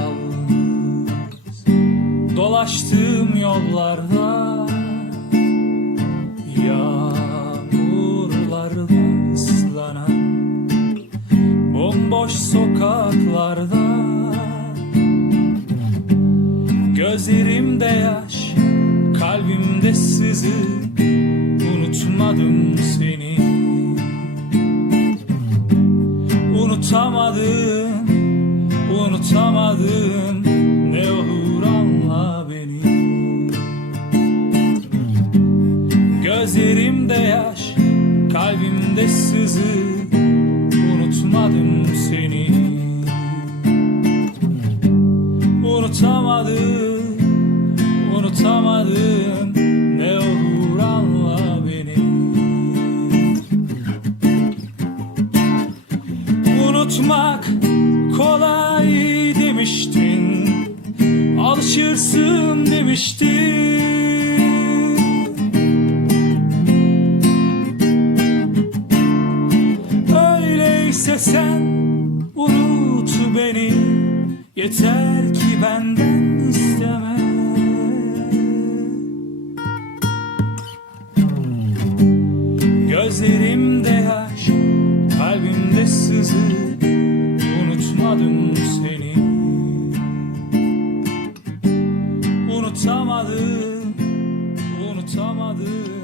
yalnız Dolaştığım yollarda Yağmurlarla ıslanan Bomboş sokaklarda Gözlerimde yaş, kalbimde sızı Unutmadım seni. Unutamadım unutamadım Ne olur anla beni. Gözlerimde yaş, kalbimde sızı. Unutmadım seni. Unutamadım, unutamadım. Ne olur anla beni. Unutmak kolay Alışırsın demiştin. Öyleyse sen unut beni. Yeter ki benden isteme. Gözlerimde yaş, kalbimde sızı. Unutmadım seni unutamadım.